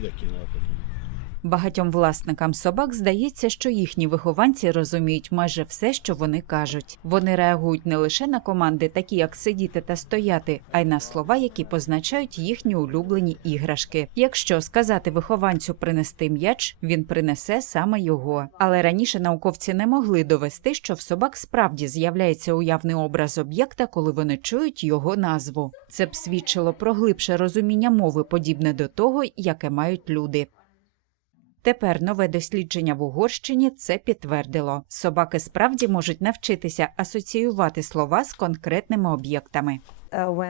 daqui na né? época. Багатьом власникам собак здається, що їхні вихованці розуміють майже все, що вони кажуть. Вони реагують не лише на команди, такі як сидіти та стояти, а й на слова, які позначають їхні улюблені іграшки. Якщо сказати вихованцю принести м'яч, він принесе саме його. Але раніше науковці не могли довести, що в собак справді з'являється уявний образ об'єкта, коли вони чують його назву. Це б свідчило про глибше розуміння мови, подібне до того, яке мають люди. Тепер нове дослідження в Угорщині це підтвердило. Собаки справді можуть навчитися асоціювати слова з конкретними об'єктами.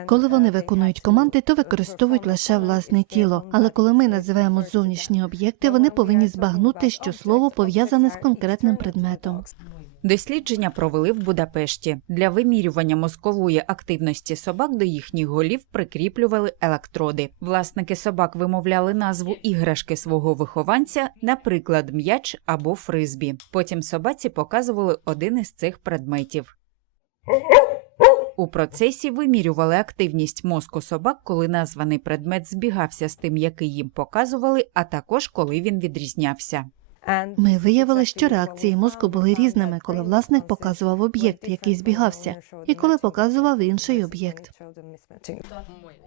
Коли вони виконують команди, то використовують лише власне тіло. Але коли ми називаємо зовнішні об'єкти, вони повинні збагнути, що слово пов'язане з конкретним предметом. Дослідження провели в Будапешті. Для вимірювання мозкової активності собак до їхніх голів прикріплювали електроди. Власники собак вимовляли назву іграшки свого вихованця, наприклад, м'яч або фризбі. Потім собаці показували один із цих предметів. У процесі вимірювали активність мозку собак, коли названий предмет збігався з тим, який їм показували, а також коли він відрізнявся. Ми виявили, що реакції мозку були різними, коли власник показував об'єкт, який збігався, і коли показував інший об'єкт.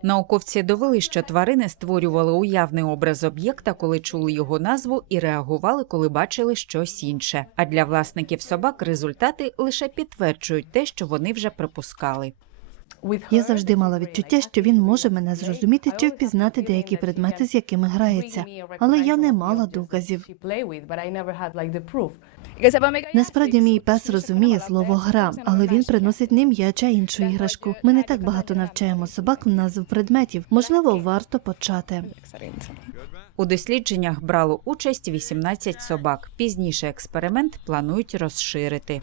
Науковці довели, що тварини створювали уявний образ об'єкта, коли чули його назву, і реагували, коли бачили щось інше. А для власників собак результати лише підтверджують те, що вони вже припускали. Я завжди мала відчуття, що він може мене зрозуміти чи впізнати деякі предмети, з якими грається, але я не мала доказів. Насправді мій пес розуміє слово гра, але він приносить не м'яч, а іншу іграшку. Ми не так багато навчаємо собак назв предметів. Можливо, варто почати. У дослідженнях брало участь 18 собак. Пізніше експеримент планують розширити.